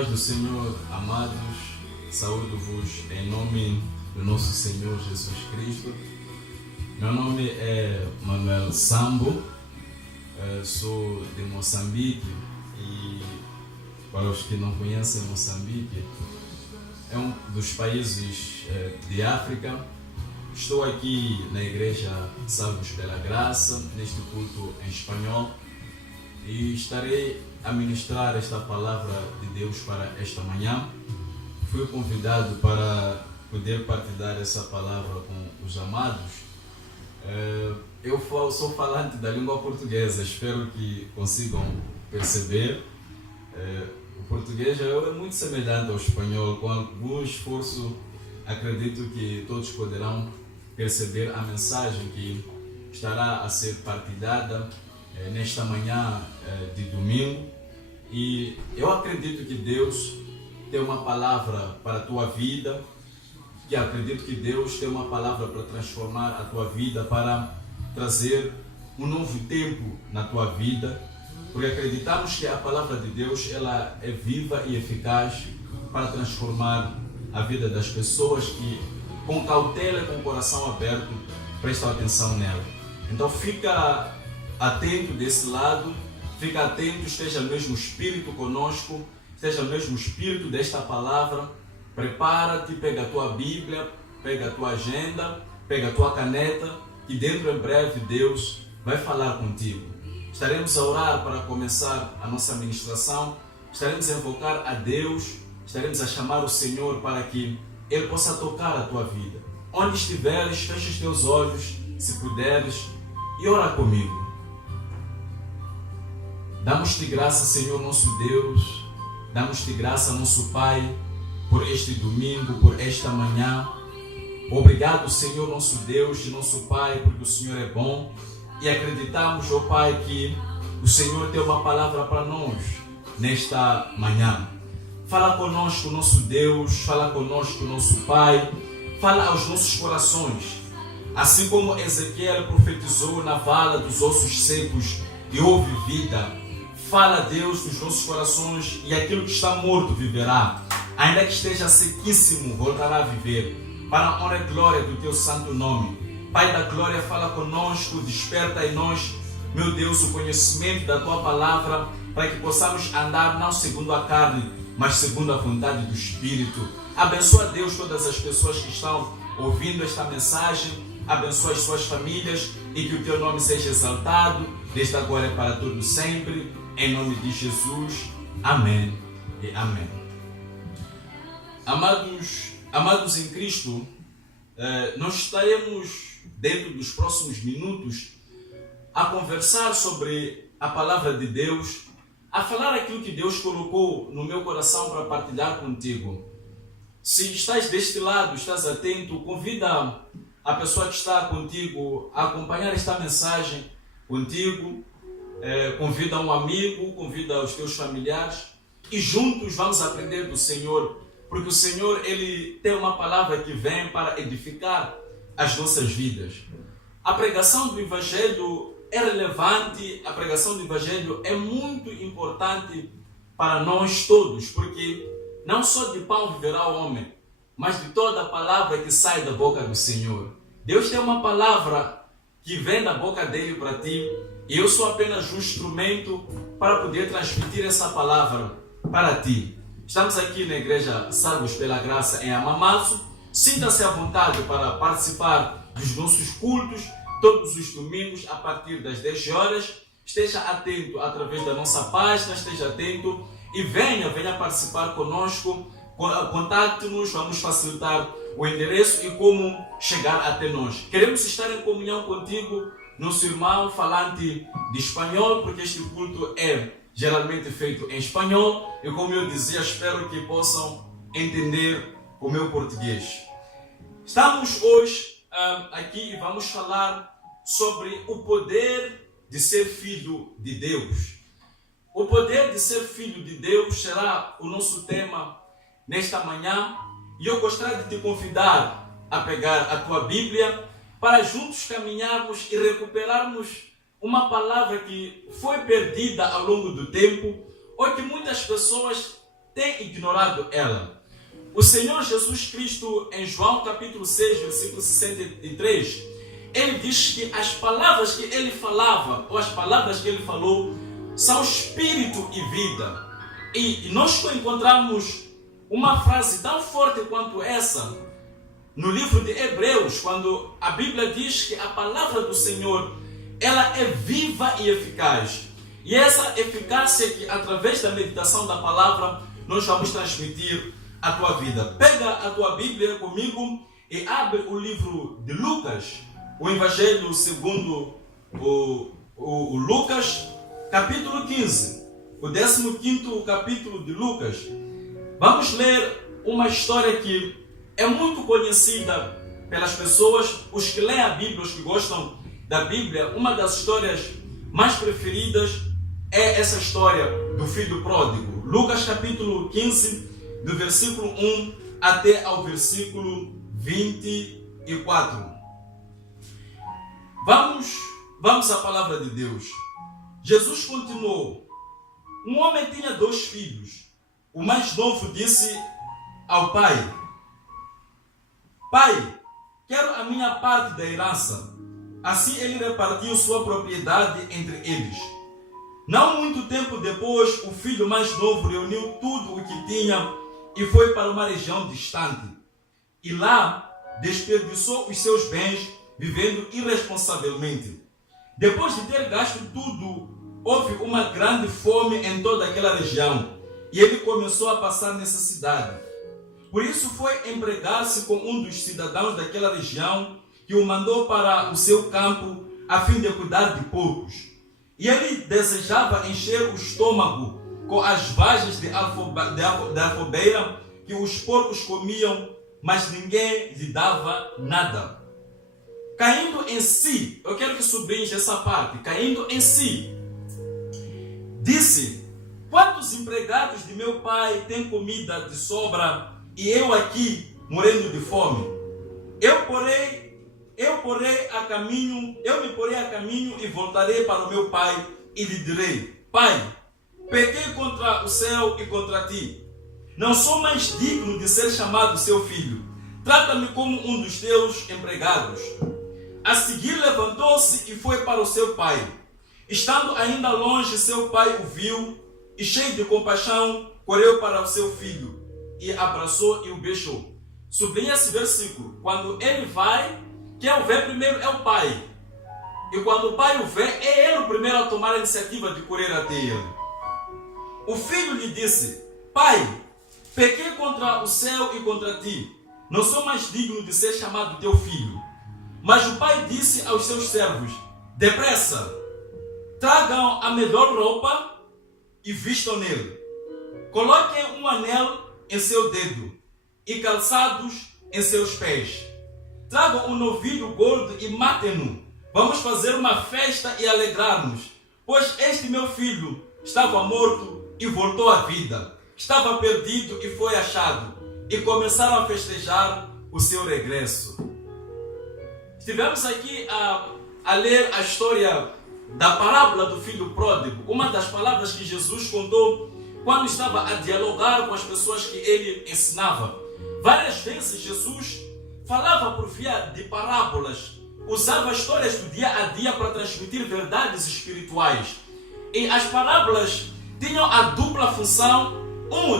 paz do Senhor, amados, saúdo-vos em nome do nosso Senhor Jesus Cristo. Meu nome é Manuel Sambo, sou de Moçambique e, para os que não conhecem Moçambique, é um dos países de África. Estou aqui na igreja Salvos pela Graça, neste culto em espanhol, e estarei a ministrar esta palavra de Deus para esta manhã. Fui convidado para poder partilhar essa palavra com os amados. Eu sou falante da língua portuguesa, espero que consigam perceber. O português é muito semelhante ao espanhol, com algum esforço acredito que todos poderão perceber a mensagem que estará a ser partilhada nesta manhã de domingo. E eu acredito que Deus tem uma palavra para a tua vida, que acredito que Deus tem uma palavra para transformar a tua vida, para trazer um novo tempo na tua vida, porque acreditamos que a palavra de Deus ela é viva e eficaz para transformar a vida das pessoas que, com cautela e com o coração aberto, prestam atenção nela. Então fica atento desse lado, fica atento, esteja no mesmo espírito conosco, esteja no mesmo espírito desta palavra. Prepara-te, pega a tua Bíblia, pega a tua agenda, pega a tua caneta, e dentro em breve Deus vai falar contigo. Estaremos a orar para começar a nossa ministração, estaremos a invocar a Deus, estaremos a chamar o Senhor para que Ele possa tocar a tua vida. Onde estiveres, fecha os teus olhos, se puderes, e ora comigo. Damos-te graça, Senhor nosso Deus, damos-te graça, nosso Pai, por este domingo, por esta manhã. Obrigado, Senhor nosso Deus e nosso Pai, porque o Senhor é bom, e acreditamos, ó Pai, que o Senhor tem uma palavra para nós nesta manhã. Fala conosco, nosso Deus, fala conosco, nosso Pai, fala aos nossos corações. Assim como Ezequiel profetizou na vala dos ossos secos e houve vida, fala, Deus, nos nossos corações, e aquilo que está morto viverá. Ainda que esteja sequíssimo, voltará a viver, para a honra e glória do teu santo nome. Pai da glória, fala conosco, desperta em nós, meu Deus, o conhecimento da tua palavra, para que possamos andar não segundo a carne, mas segundo a vontade do Espírito. Abençoa, Deus, todas as pessoas que estão ouvindo esta mensagem, abençoa as suas famílias, e que o teu nome seja exaltado, desde agora e para todo sempre, em nome de Jesus. Amém e amém. Amados em Cristo, nós estaremos, dentro dos próximos minutos, a conversar sobre a palavra de Deus, a falar aquilo que Deus colocou no meu coração para partilhar contigo. Se estás deste lado, estás atento, convida a pessoa que está contigo a acompanhar esta mensagem contigo, convida um amigo, convida os teus familiares, e juntos vamos aprender do Senhor, porque o Senhor ele tem uma palavra que vem para edificar as nossas vidas. A pregação do Evangelho é relevante, a pregação do Evangelho é muito importante para nós todos, porque não só de pão viverá o homem, mas de toda a palavra que sai da boca do Senhor. Deus tem uma palavra que vem da boca dele para ti, e eu sou apenas um instrumento para poder transmitir essa palavra para ti. Estamos aqui na igreja Salvos pela Graça em Amamasso. Sinta-se à vontade para participar dos nossos cultos todos os domingos a partir das 10 horas. Esteja atento através da nossa página, esteja atento e venha participar conosco. Contacte-nos, vamos facilitar o endereço e como chegar até nós. Queremos estar em comunhão contigo, nosso irmão falante de espanhol, porque este culto é geralmente feito em espanhol, e como eu dizia, espero que possam entender o meu português. Estamos hoje aqui e vamos falar sobre o poder de ser filho de Deus. O poder de ser filho de Deus será o nosso tema nesta manhã, e eu gostaria de te convidar a pegar a tua Bíblia para juntos caminharmos e recuperarmos uma palavra que foi perdida ao longo do tempo, ou que muitas pessoas tem ignorado ela. O Senhor Jesus Cristo, em João capítulo 6, versículo 63, ele diz que as palavras que ele falava, ou as palavras que ele falou, são espírito e vida. E nós encontramos uma frase tão forte quanto essa no livro de Hebreus, quando a Bíblia diz que a palavra do Senhor, ela é viva e eficaz. E essa eficácia que, através da meditação da palavra, nós vamos transmitir à tua vida. Pega a tua Bíblia comigo e abre o livro de Lucas, o Evangelho segundo o Lucas, capítulo 15, o 15º capítulo de Lucas. Vamos ler uma história que é muito conhecida pelas pessoas, os que leem a Bíblia, os que gostam da Bíblia. Uma das histórias mais preferidas é essa história do filho pródigo. Lucas capítulo 15, do versículo 1 até ao versículo 24. Vamos à palavra de Deus. Jesus continuou: um homem tinha 2 filhos. O mais novo disse ao pai: Pai, quero a minha parte da herança. Assim ele repartiu sua propriedade entre eles. Não muito tempo depois, o filho mais novo reuniu tudo o que tinha e foi para uma região distante. E lá desperdiçou os seus bens, vivendo irresponsavelmente. Depois de ter gasto tudo, houve uma grande fome em toda aquela região e ele começou a passar necessidade. Por isso foi empregar-se com um dos cidadãos daquela região, que o mandou para o seu campo a fim de cuidar de porcos. E ele desejava encher o estômago com as vagens de alfabeira que os porcos comiam, mas ninguém lhe dava nada. Caindo em si, eu quero que sublinhe essa parte, caindo em si, disse: quantos empregados de meu pai têm comida de sobra e eu aqui morrendo de fome? Eu me porei a caminho e voltarei para o meu pai e lhe direi: Pai, pequei contra o céu e contra ti. Não sou mais digno de ser chamado seu filho. Trata-me como um dos teus empregados. A seguir levantou-se e foi para o seu pai. Estando ainda longe, seu pai o viu e, cheio de compaixão, correu para o seu filho e abraçou e o beijou. Sublinha esse versículo. Quando ele vai, quem o vê primeiro é o pai. E quando o pai o vê, é ele o primeiro a tomar a iniciativa de correr até ele. O filho lhe disse: Pai, pequei contra o céu e contra ti. Não sou mais digno de ser chamado teu filho. Mas o pai disse aos seus servos: depressa, tragam a melhor roupa e vistam nele. Coloquem um anel em seu dedo e calçados em seus pés. Tragam um novilho gordo e matem-no. Vamos fazer uma festa e alegrar-nos, pois este meu filho estava morto e voltou à vida. Estava perdido e foi achado. E começaram a festejar o seu regresso. Estivemos aqui a ler a história da parábola do filho pródigo, uma das palavras que Jesus contou quando estava a dialogar com as pessoas que ele ensinava. Várias vezes Jesus falava por via de parábolas, usava histórias do dia a dia para transmitir verdades espirituais. E as parábolas tinham a dupla função: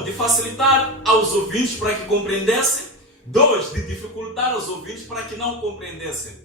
de facilitar aos ouvintes para que compreendessem, de dificultar aos ouvintes para que não compreendessem.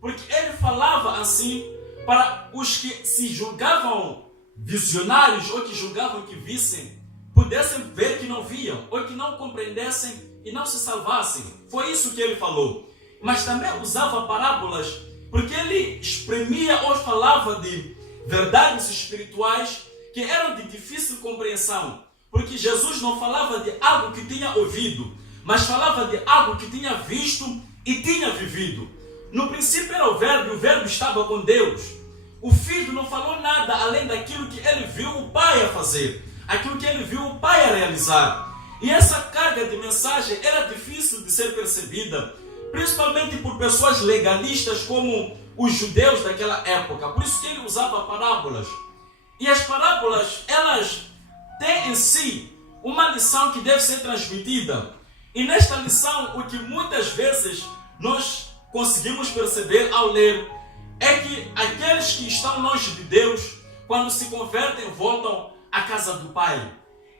Porque ele falava assim para os que se julgavam visionários ou que julgavam que vissem, pudessem ver que não viam, ou que não compreendessem e não se salvassem. Foi isso que ele falou. Mas também usava parábolas porque ele exprimia ou falava de verdades espirituais que eram de difícil compreensão. Porque Jesus não falava de algo que tinha ouvido, mas falava de algo que tinha visto e tinha vivido. No princípio era o Verbo, e o Verbo estava com Deus. O Filho não falou nada além daquilo que ele viu o Pai a fazer, aquilo que ele viu o Pai a realizar. E essa carga de mensagem era difícil de ser percebida, principalmente por pessoas legalistas como os judeus daquela época. Por isso que ele usava parábolas. E as parábolas, elas têm em si uma lição que deve ser transmitida. E nesta lição, o que muitas vezes nós conseguimos perceber ao ler é que aqueles que estão longe de Deus, quando se convertem, voltam à casa do Pai.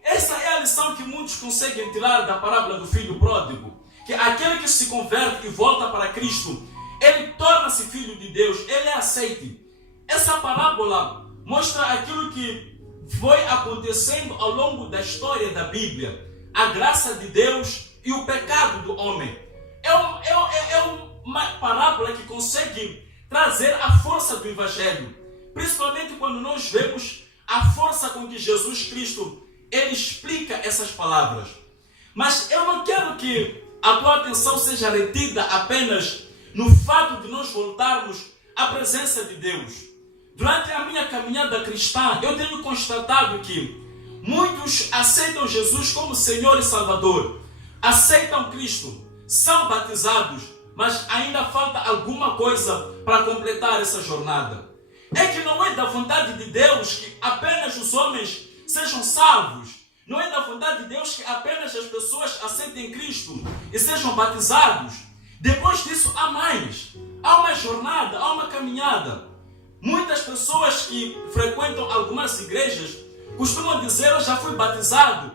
Essa é a lição que muitos conseguem tirar da parábola do filho pródigo. Que aquele que se converte e volta para Cristo, ele torna-se filho de Deus, ele é aceite. Essa parábola mostra aquilo que foi acontecendo ao longo da história da Bíblia. A graça de Deus e o pecado do homem. É uma parábola que consegue trazer a força do Evangelho. Principalmente quando nós vemos a força com que Jesus Cristo ele explica essas palavras. Mas eu não quero que a tua atenção seja retida apenas no fato de nós voltarmos à presença de Deus. Durante a minha caminhada cristã, eu tenho constatado que muitos aceitam Jesus como Senhor e Salvador, aceitam Cristo, são batizados, mas ainda falta alguma coisa para completar essa jornada. É que não é da vontade de Deus que apenas os homens sejam salvos. Não é da vontade de Deus que apenas as pessoas aceitem Cristo e sejam batizados. Depois disso há mais. Há uma jornada, há uma caminhada. Muitas pessoas que frequentam algumas igrejas costumam dizer: eu já fui batizado.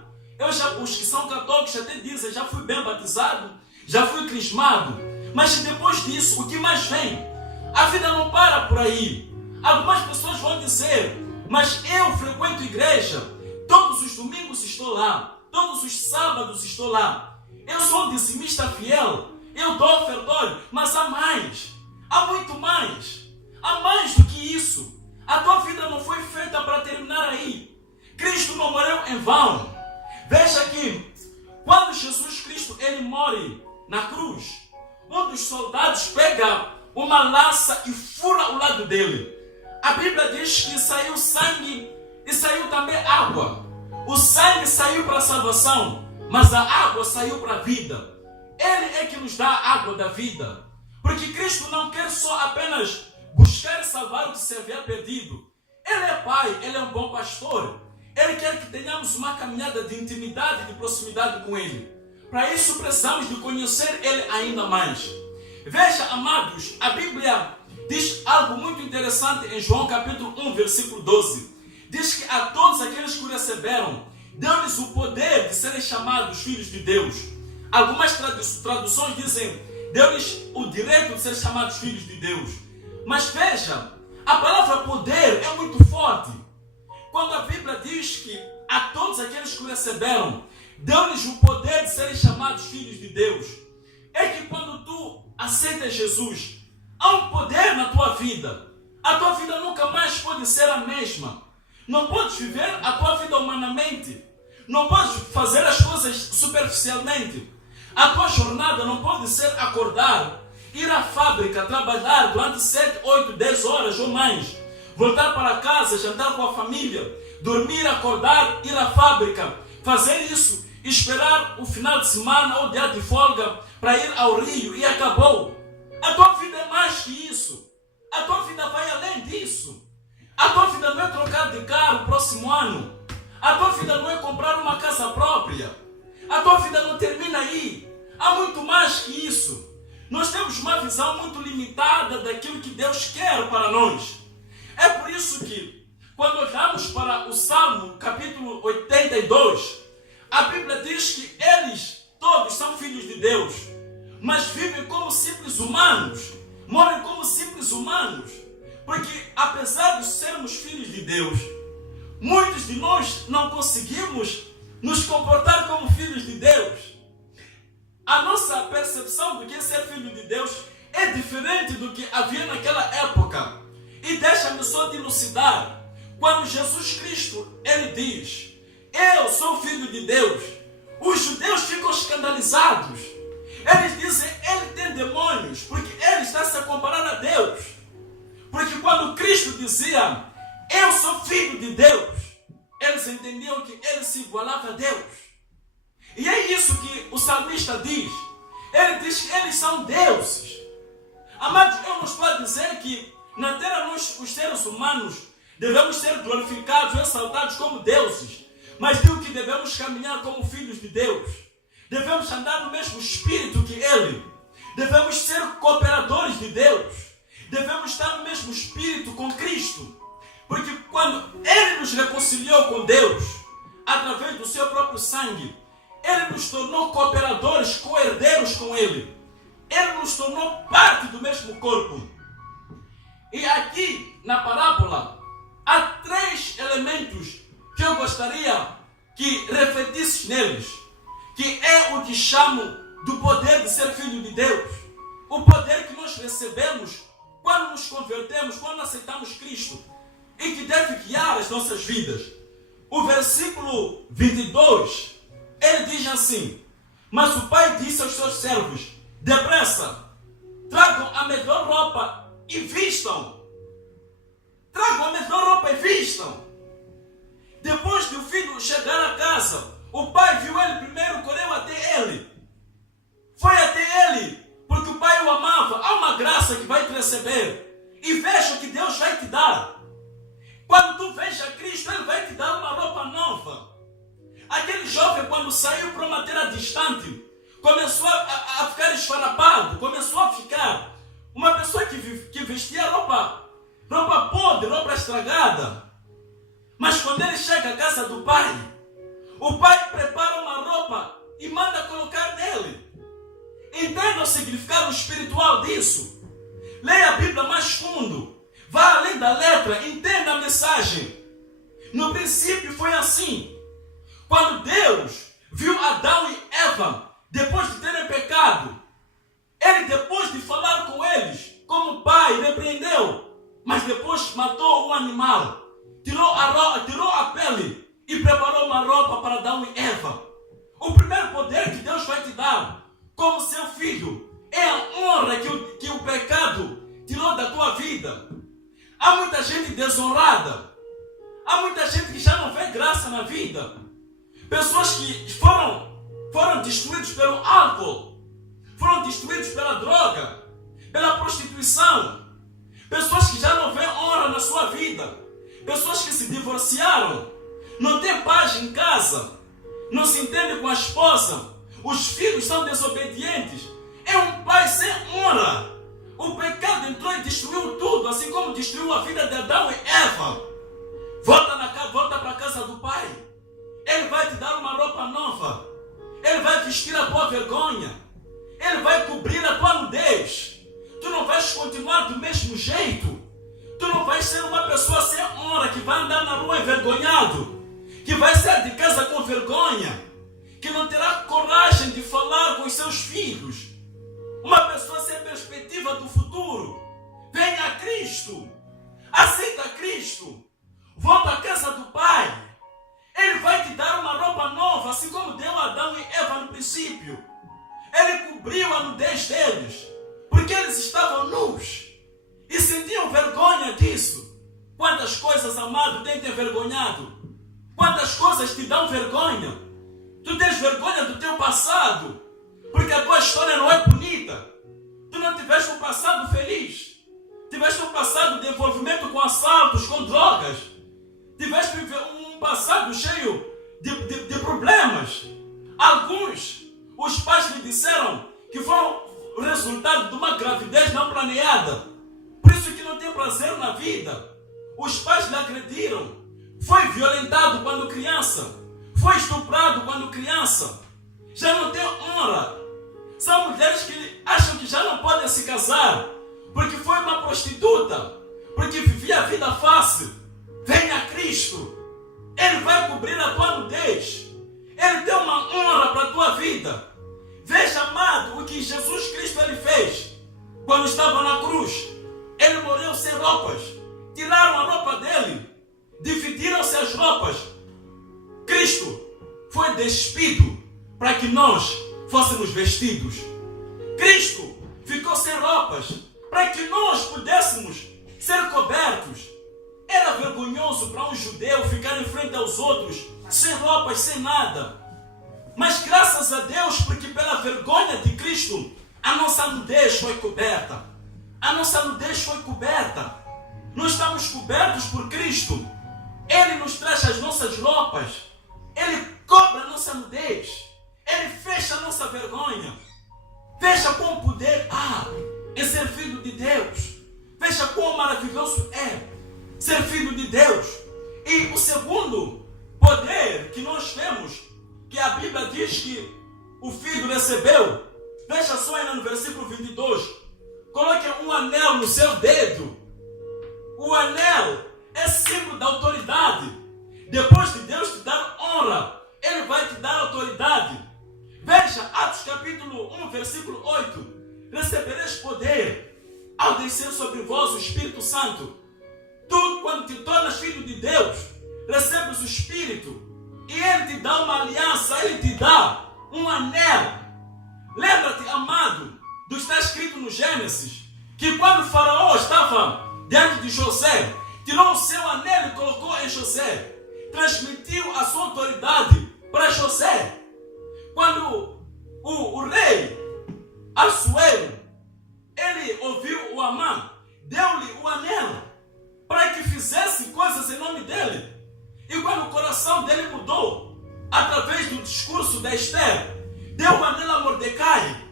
Os que são católicos até dizem: já fui bem batizado, já fui crismado. Mas depois disso, o que mais vem? A vida não para por aí. Algumas pessoas vão dizer: mas eu frequento igreja, todos os domingos estou lá, todos os sábados estou lá, eu sou um dizimista fiel, eu dou ofertório. Mas há mais, há muito mais, há mais do que isso. A tua vida não foi feita para terminar aí. Cristo não morreu em vão. Veja que quando Jesus Cristo ele morre na cruz, um dos soldados pega uma lança e fura o lado dele. A Bíblia diz que saiu sangue e saiu também água. O sangue saiu para a salvação, mas a água saiu para a vida. Ele é que nos dá a água da vida. Porque Cristo não quer só apenas buscar e salvar o que se havia perdido. Ele é Pai, Ele é um bom pastor. Ele quer que tenhamos uma caminhada de intimidade, de proximidade com Ele. Para isso precisamos de conhecer Ele ainda mais. Veja, amados, a Bíblia diz algo muito interessante em João capítulo 1, versículo 12. Diz que a todos aqueles que o receberam, deu-lhes o poder de serem chamados filhos de Deus. Algumas traduções dizem: deu-lhes o direito de serem chamados filhos de Deus. Mas veja, a palavra poder é muito forte. Quando a Bíblia diz que a todos aqueles que o receberam, deu-lhes o poder de serem chamados filhos de Deus, é que quando tu aceitas Jesus, há um poder na tua vida. A tua vida nunca mais pode ser a mesma. Não podes viver a tua vida humanamente. Não podes fazer as coisas superficialmente. A tua jornada não pode ser acordar, ir à fábrica, trabalhar durante 7, 8, 10 horas ou mais, voltar para casa, jantar com a família, dormir, acordar, ir à fábrica, fazer isso, esperar o final de semana ou dia de folga para ir ao Rio e acabou. A tua vida é mais que isso. A tua vida vai além disso. A tua vida não é trocar de carro próximo ano. A tua vida não é comprar uma casa própria. A tua vida não termina aí. Há muito mais que isso. Nós temos uma visão muito limitada daquilo que Deus quer para nós. É por isso que, quando olhamos para o Salmo capítulo 82, a Bíblia diz que eles todos são filhos de Deus, mas vivem como simples humanos, morrem como simples humanos, porque apesar de sermos filhos de Deus, muitos de nós não conseguimos nos comportar como filhos de Deus. A nossa percepção do que é ser filho de Deus é diferente do que havia naquela época. E deixa-me só dilucidar. Quando Jesus Cristo, ele diz: eu sou filho de Deus, os judeus ficam escandalizados. Eles dizem: ele tem demônios, porque ele está se a comparar a Deus. Porque quando Cristo dizia: eu sou filho de Deus, eles entendiam que ele se igualava a Deus. E é isso que o salmista diz. Ele diz que eles são deuses. Amados, eu não estou a dizer que na terra nós, os seres humanos, devemos ser glorificados, exaltados como deuses. Mas digo que devemos caminhar como filhos de Deus. Devemos andar no mesmo espírito que Ele. Devemos ser cooperadores de Deus. Devemos estar no mesmo espírito com Cristo. Porque quando Ele nos reconciliou com Deus, através do seu próprio sangue, Ele nos tornou cooperadores, co-herdeiros com Ele. Ele nos tornou parte do mesmo corpo. E aqui, na parábola, há 3 elementos que eu gostaria que refletisses neles, que é o que chamo do poder de ser filho de Deus. O poder que nós recebemos quando nos convertemos, quando aceitamos Cristo, e que deve guiar as nossas vidas. O versículo 22, ele diz assim: mas o pai disse aos seus servos: depressa, tragam a melhor roupa e vistam. Tragam a melhor roupa e vistam. Depois de o filho chegar a casa, o pai viu ele primeiro, correu até ele. Foi até ele, porque o pai o amava. Há uma graça que vai te receber. E veja o que Deus vai te dar. Quando tu veja Cristo, Ele vai te dar uma roupa nova. Aquele jovem, quando saiu para uma terra distante, começou a ficar esfarrapado, começou a ficar uma pessoa que vestia roupa podre, roupa estragada. Mas quando ele chega à casa do pai, o pai prepara uma roupa e manda colocar nele. Entenda o significado espiritual disso. Leia a Bíblia mais fundo. Vá além da letra, entenda a mensagem. No princípio foi assim. Quando Deus viu Adão e Eva, depois de terem pecado, Ele, depois de falar com eles, como pai, repreendeu, mas depois matou um animal, tirou a pele e preparou uma roupa para Adão e Eva. O primeiro poder que Deus vai te dar, como seu filho, é a honra que o pecado tirou da tua vida. Há muita gente desonrada. Há muita gente que já não vê graça na vida. Pessoas que foram destruídas pelo álcool, foram destruídas pela droga, pela prostituição. Pessoas que já não vê honra na sua vida. Pessoas que se divorciaram, não têm paz em casa, não se entendem com a esposa, os filhos são desobedientes. É um pai sem honra. O pecado entrou e destruiu tudo, assim como destruiu a vida de Adão e Eva. Volta para a casa do pai. Ele vai te dar uma roupa nova. Ele vai vestir a tua vergonha. Ele vai cobrir a tua nudez. Tu não vais continuar do mesmo jeito. Tu não vais ser uma pessoa sem honra, que vai andar na rua envergonhado, que vai sair de casa com vergonha, que não terá coragem de falar com os seus filhos. Uma pessoa sem perspectiva do futuro. Venha a Cristo. Aceita Cristo. Volta à casa do Pai. Ele vai te dar uma roupa nova, assim como deu a Adão e Eva no princípio. Ele cobriu a nudez deles, porque eles estavam nus e sentiam vergonha disso. Quantas coisas, amado, tem te envergonhado? Quantas coisas te dão vergonha? Tu tens vergonha do teu passado, porque a tua história não é bonita. Tu não tiveste um passado feliz. Tiveste um passado de envolvimento com assaltos, com drogas. Tiveste um passado cheio de problemas. Alguns, os pais lhe disseram que foram o resultado de uma gravidez não planeada. Por isso que não tem prazer na vida. Os pais lhe agrediram. Foi violentado quando criança. Foi estuprado quando criança. Já não tem honra. São mulheres que acham que já não podem se casar, porque foi uma prostituta, porque vivia a vida fácil. Venha a Cristo. Ele vai cobrir a tua nudez. Ele tem uma honra para a tua vida. Veja, amado, o que Jesus Cristo ele fez quando estava na cruz. Ele morreu sem roupas. Tiraram a roupa dele. Dividiram-se as roupas. Cristo foi despido para que nós fôssemos vestidos. Cristo ficou sem roupas para que nós pudéssemos ser cobertos. Era vergonhoso para um judeu ficar em frente aos outros sem roupas, sem nada. Mas graças a Deus, porque pela vergonha de Cristo, a nossa nudez foi coberta. A nossa nudez foi coberta. Nós estamos cobertos por Cristo. Ele nos traz as nossas roupas. Ele cobre a nossa nudez. Ele fecha a nossa vergonha. Veja quão poder há em ser filho de Deus. Veja quão maravilhoso é ser filho de Deus. E o segundo poder que nós temos, que a Bíblia diz que o filho recebeu, veja só ainda no versículo 22, coloque um anel no seu dedo. O anel é símbolo da autoridade. Depois de Deus te dar honra, Ele vai te dar autoridade. Veja, Atos capítulo 1, versículo 8. Recebereis poder ao descer sobre vós o Espírito Santo. Tu, quando te tornas filho de Deus, recebes o Espírito e Ele te dá uma aliança, Ele te dá um anel. Lembra-te, amado, do que está escrito no Gênesis, que quando o faraó estava diante de José, tirou o seu anel e colocou em José, transmitiu a sua autoridade para José. Quando o rei Assuero, ele ouviu o Amã, deu-lhe o anel para que fizesse coisas em nome dele. E quando o coração dele mudou, através do discurso da Esther, deu o anel a Mordecai,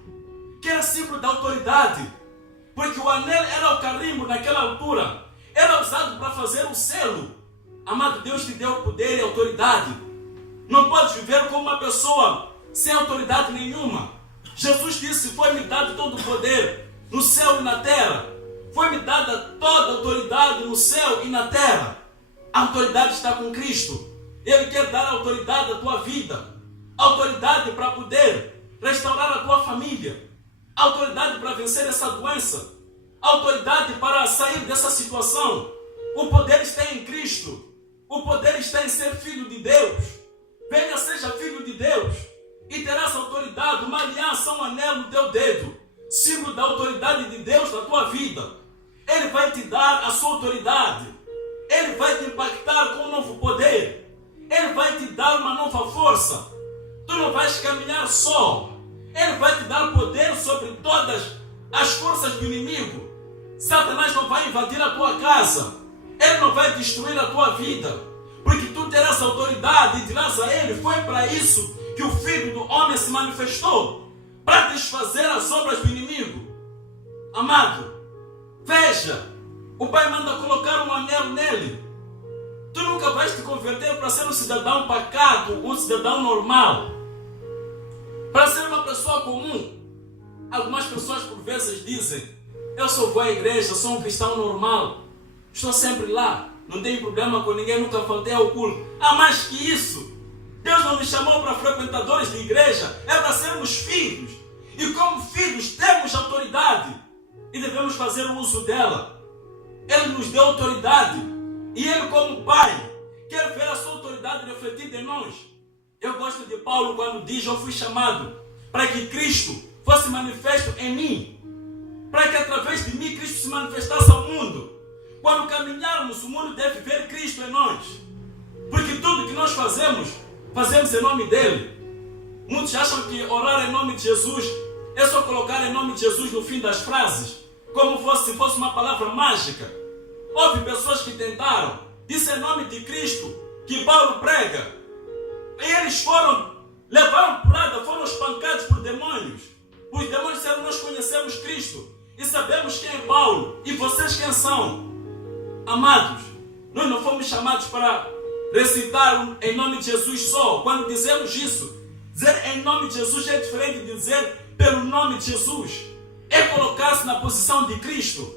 que era símbolo da autoridade, porque o anel era o carimbo naquela altura, era usado para fazer o selo. Amado, Deus te deu poder e autoridade. Não podes viver como uma pessoa sem autoridade nenhuma. Jesus disse: foi-me dado todo o poder no céu e na terra. Foi-me dada toda a autoridade no céu e na terra. A autoridade está com Cristo. Ele quer dar autoridade à tua vida, autoridade para poder restaurar a tua família, autoridade para vencer essa doença, autoridade para sair dessa situação. O poder está em Cristo. O poder está em ser filho de Deus. Venha, seja filho de Deus, e terás autoridade, uma aliança, um anel no teu dedo, símbolo da autoridade de Deus na tua vida. Ele vai te dar a sua autoridade. Ele vai te impactar com um novo poder. Ele vai te dar uma nova força. Tu não vais caminhar só. Ele vai te dar poder sobre todas as forças do inimigo. Satanás não vai invadir a tua casa. Ele não vai destruir a tua vida, porque tu terás autoridade e dirás a ele: foi para isso que o Filho do Homem se manifestou, para desfazer as obras do inimigo. Amado, veja, o Pai manda colocar um anel nele. Tu nunca vais te converter para ser um cidadão pacato, um cidadão normal, para ser uma pessoa comum. Algumas pessoas por vezes dizem: eu só vou à igreja, sou um cristão normal, estou sempre lá, não tenho problema com ninguém, nunca faltei ao culto. Há mais que isso. Deus não me chamou para frequentadores de igreja, é para sermos filhos. E como filhos temos autoridade e devemos fazer o uso dela. Ele nos deu autoridade e Ele, como Pai, quer ver a sua autoridade refletida em nós. Eu gosto de Paulo quando diz: eu fui chamado para que Cristo fosse manifesto em mim, para que através de mim Cristo se manifestasse ao mundo. Quando caminharmos, o mundo deve ver Cristo em nós, porque tudo que nós fazemos em nome dele. Muitos acham que orar em nome de Jesus é só colocar em nome de Jesus no fim das frases, como se fosse uma palavra mágica. Houve pessoas que tentaram, disse em nome de Cristo, que Paulo prega, e eles levaram porrada, foram espancados por demônios. Os demônios disseram: nós conhecemos Cristo e sabemos quem é Paulo, e vocês quem são? Amados, nós não fomos chamados para recitar em nome de Jesus só. Quando dizemos isso, dizer em nome de Jesus é diferente de dizer pelo nome de Jesus. É colocar-se na posição de Cristo,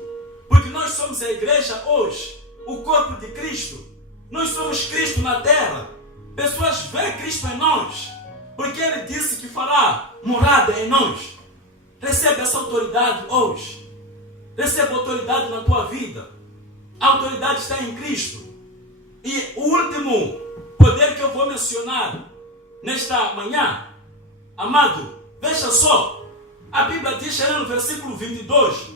porque nós somos a igreja hoje, o corpo de Cristo. Nós somos Cristo na terra. Pessoas veem Cristo em nós, porque Ele disse que fará morada em nós. Recebe essa autoridade hoje. Recebe autoridade na tua vida. A autoridade está em Cristo. E o último poder que eu vou mencionar nesta manhã, amado, veja só, a Bíblia diz no versículo 22: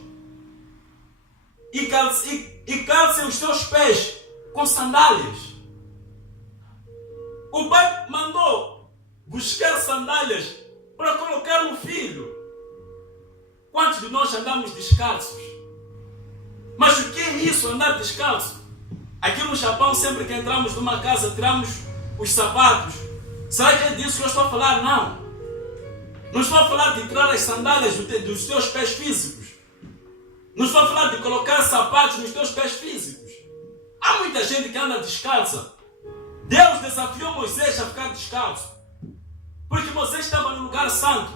e calcem os teus pés com sandálias. O Pai mandou buscar sandálias para colocar no filho. Quantos de nós andamos descalços? Mas o que é isso, andar descalço? Aqui no Japão, sempre que entramos numa casa, tiramos os sapatos Será que é disso que eu estou a falar? Não. Não estou a falar de tirar as sandálias dos teus pés físicos. Não estou a falar de colocar sapatos nos teus pés físicos. Há muita gente que anda descalça. Deus desafiou Moisés a ficar descalço. Porque Moisés estava no lugar santo.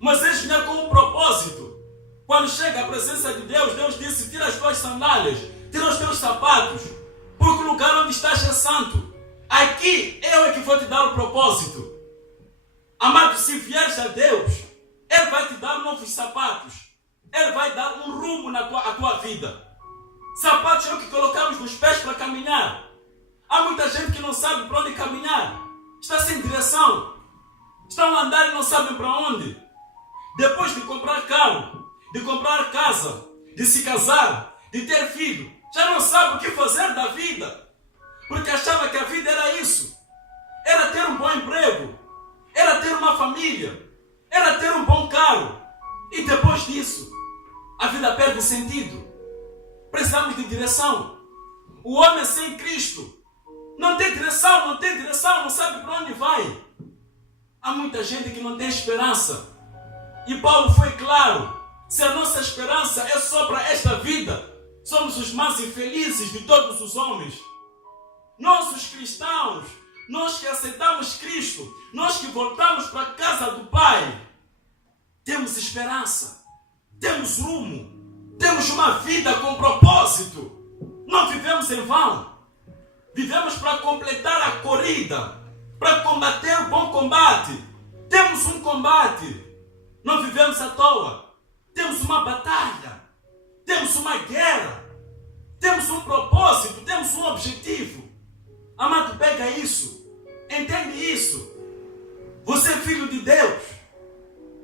Moisés vinha com um propósito. Quando chega à presença de Deus, Deus disse: tira as tuas sandálias, tira os teus sapatos, porque o lugar onde estás é santo. Aqui eu é que vou te dar o propósito. Amado, se vieres a Deus, Ele vai te dar novos sapatos. Ele vai dar um rumo à tua vida. Sapatos é o que colocamos nos pés para caminhar. Há muita gente que não sabe para onde caminhar. Está sem direção. Estão a andar e não sabem para onde. Depois de comprar carro, de comprar casa, de se casar, de ter filho, já não sabe o que fazer da vida. Porque achava que a vida era isso. Era ter um bom emprego. Era ter uma família. Era ter um bom carro. E depois disso, a vida perde sentido. Precisamos de direção. O homem sem Cristo não tem direção, não sabe para onde vai. Há muita gente que não tem esperança. E Paulo foi claro: se a nossa esperança é só para esta vida, somos os mais infelizes de todos os homens. Nós, os cristãos, nós que aceitamos Cristo, nós que voltamos para a casa do Pai, temos esperança, temos rumo, temos uma vida com propósito. Não vivemos em vão. Vivemos para completar a corrida, para combater o bom combate. Temos um combate. Não vivemos à toa. Temos uma batalha. Temos uma guerra. Temos um propósito. Temos um objetivo. Amado, pega isso. Entende isso. Você é filho de Deus.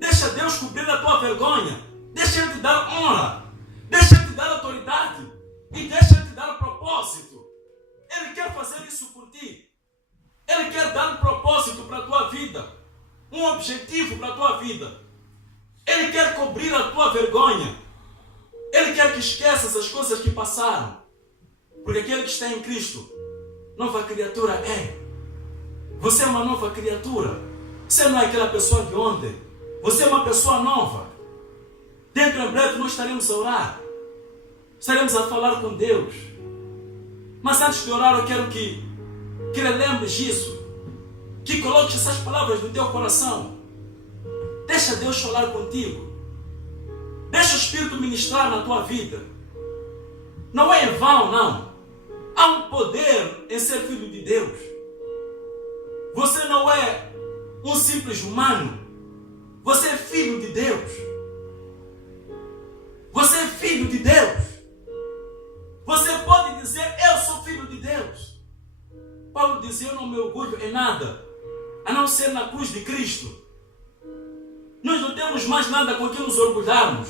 Deixa Deus cobrir a tua vergonha. Deixa Ele te dar honra. Deixa Ele te dar autoridade. E deixa Ele te dar propósito. Ele quer fazer isso por ti. Ele quer dar um propósito para a tua vida. Um objetivo para a tua vida. Ele quer cobrir a tua vergonha. Ele quer que esqueças as coisas que passaram. Porque aquele que está em Cristo, nova criatura é. Você é uma nova criatura. Você não é aquela pessoa de ontem. Você é uma pessoa nova. Dentro em breve nós estaremos a orar. Estaremos a falar com Deus. Mas antes de orar eu quero que lembres disso. Que coloques essas palavras no teu coração. Deixa Deus falar contigo. Deixa o Espírito ministrar na tua vida. Não é em vão, não. Há um poder em ser filho de Deus. Você não é um simples humano. Você é filho de Deus. Você é filho de Deus. Você pode dizer: eu sou filho de Deus. Paulo dizia: eu não me orgulho em nada, a não ser na cruz de Cristo. Nós não temos mais nada com que nos orgulharmos.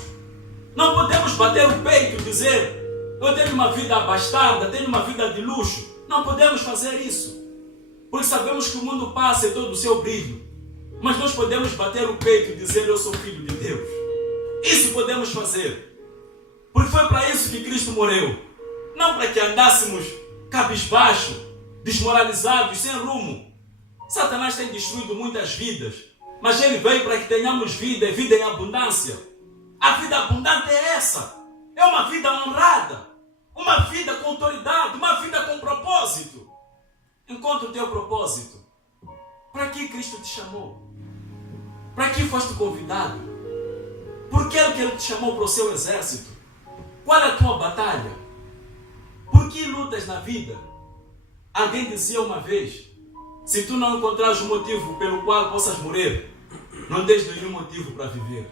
Não podemos bater o peito e dizer: eu tenho uma vida abastada, tenho uma vida de luxo. Não podemos fazer isso. Porque sabemos que o mundo passa e todo o seu brilho. Mas nós podemos bater o peito e dizer: eu sou filho de Deus. Isso podemos fazer. Porque foi para isso que Cristo morreu. Não para que andássemos cabisbaixo, desmoralizados, sem rumo. Satanás tem destruído muitas vidas. Mas ele veio para que tenhamos vida e vida em abundância. A vida abundante é essa. É uma vida honrada. Uma vida com autoridade. Uma vida com propósito. Encontra o teu propósito. Para que Cristo te chamou? Para que foste convidado? Por que Ele te chamou para o seu exército? Qual é a tua batalha? Por que lutas na vida? Alguém dizia uma vez: se tu não encontrares um motivo pelo qual possas morrer, não tens nenhum motivo para viver.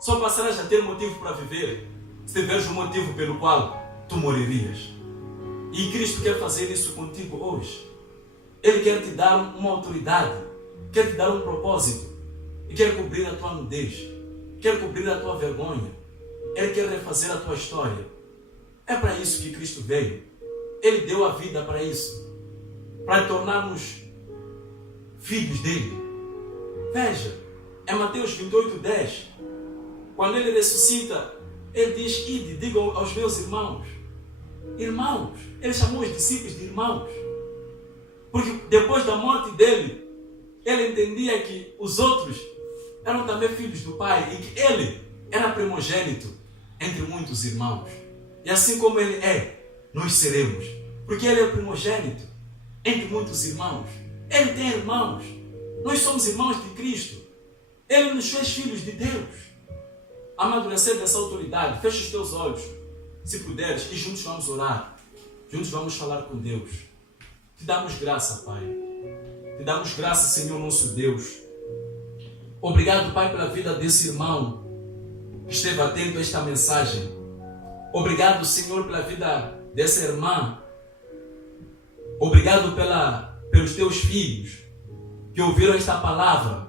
Só passarás a ter motivo para viver se tiveres um motivo pelo qual tu morrerias. E Cristo quer fazer isso contigo hoje. Ele quer te dar uma autoridade, quer te dar um propósito e quer cobrir a tua nudez, quer cobrir a tua vergonha. Ele quer refazer a tua história. É para isso que Cristo veio. Ele deu a vida para isso, para tornarmos filhos dele. Veja, é Mateus 28:10. Quando ele ressuscita, ele diz: ide, digam aos meus irmãos. Irmãos, ele chamou os discípulos de irmãos. Porque depois da morte dele, Ele entendia que os outros eram também filhos do Pai e que ele era primogênito entre muitos irmãos. E assim como ele é, nós seremos. Porque ele é primogênito entre muitos irmãos. Ele tem irmãos. Nós somos irmãos de Cristo. Ele nos fez filhos de Deus. Amadurecer dessa autoridade. Fecha os teus olhos, se puderes, e juntos vamos orar. Juntos vamos falar com Deus. Te damos graça, Pai. Te damos graça, Senhor nosso Deus. Obrigado, Pai, pela vida desse irmão que esteve atento a esta mensagem. Obrigado, Senhor, pela vida dessa irmã. Obrigado pelos teus filhos que ouviram esta palavra.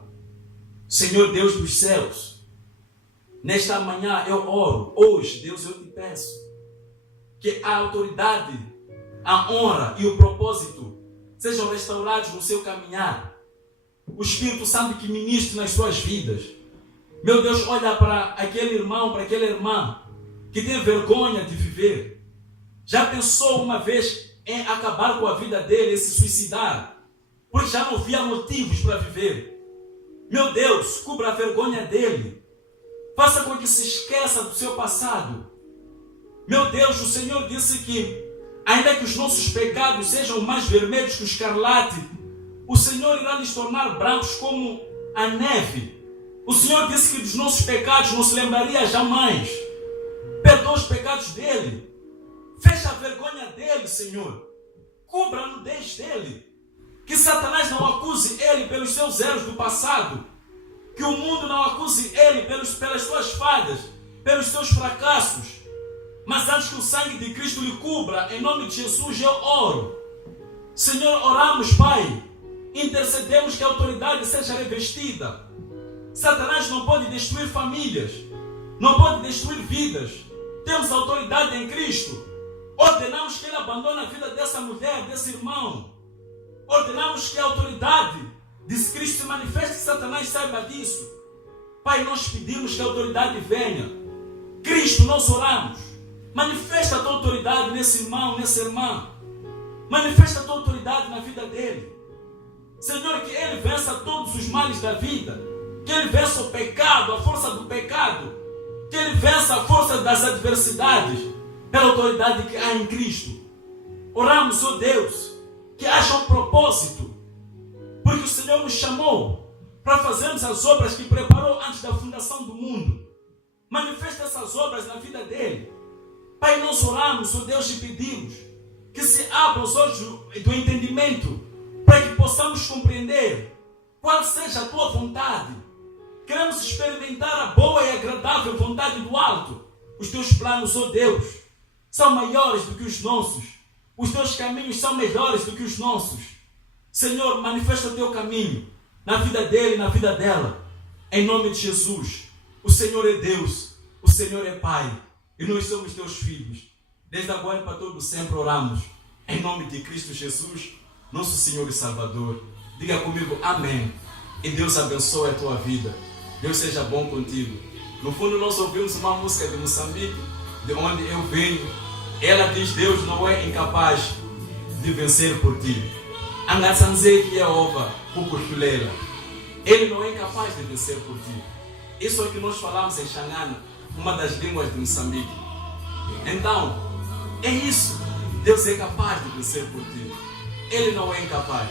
Senhor Deus dos céus, nesta manhã eu oro. Hoje, Deus, eu te peço que a autoridade, a honra e o propósito sejam restaurados no seu caminhar. O Espírito Santo que ministre nas suas vidas. Meu Deus, olha para aquele irmão, para aquela irmã que tem vergonha de viver. Já pensou uma vez em acabar com a vida dele e se suicidar? Porque já não via motivos para viver. Meu Deus, cubra a vergonha dele. Faça com que se esqueça do seu passado. Meu Deus, o Senhor disse que ainda que os nossos pecados sejam mais vermelhos que o escarlate, o Senhor irá lhes tornar brancos como a neve. O Senhor disse que dos nossos pecados não se lembraria jamais. Perdoa os pecados dele. Fecha a vergonha dele, Senhor. Cubra a nudez dele. Que Satanás não acuse ele pelos seus erros do passado. Que o mundo não acuse ele pelas suas falhas, pelos seus fracassos. Mas antes que o sangue de Cristo lhe cubra, em nome de Jesus eu oro. Senhor, oramos, Pai. Intercedemos que a autoridade seja revestida. Satanás não pode destruir famílias. Não pode destruir vidas. Temos autoridade em Cristo. Ordenamos que ele abandone a vida dessa mulher, desse irmão. Ordenamos que a autoridade de Cristo se manifeste, que Satanás saiba disso. Pai, nós pedimos que a autoridade venha. Cristo, nós oramos. Manifesta a tua autoridade nesse irmão, nessa irmã. Manifesta a tua autoridade na vida dele. Senhor, que ele vença todos os males da vida. Que ele vença o pecado, a força do pecado. Que ele vença a força das adversidades. Pela autoridade que há em Cristo. Oramos, ó Deus, que haja um propósito. Porque o Senhor nos chamou para fazermos as obras que preparou antes da fundação do mundo. Manifesta essas obras na vida dele. Pai, nós oramos, ó Deus, e pedimos que se abram os olhos do entendimento para que possamos compreender qual seja a tua vontade. Queremos experimentar a boa e agradável vontade do alto. Os teus planos, ó Deus, são maiores do que os nossos. Os teus caminhos são melhores do que os nossos. Senhor, manifesta o teu caminho na vida dele e na vida dela. Em nome de Jesus. O Senhor é Deus. O Senhor é Pai. E nós somos teus filhos. Desde agora e para todo sempre oramos. Em nome de Cristo Jesus, nosso Senhor e Salvador. Diga comigo, amém. E Deus abençoe a tua vida. Deus seja bom contigo. No fundo nós ouvimos uma música de Moçambique, de onde eu venho. Ela diz, Deus não é incapaz de vencer por ti. Angatsanzeki Yehova kukuhlulela. Ele não é incapaz de vencer por ti. Isso é o que nós falamos em Xangana, uma das línguas de Moçambique. Então, é isso. Deus é capaz de vencer por ti. Ele não é incapaz.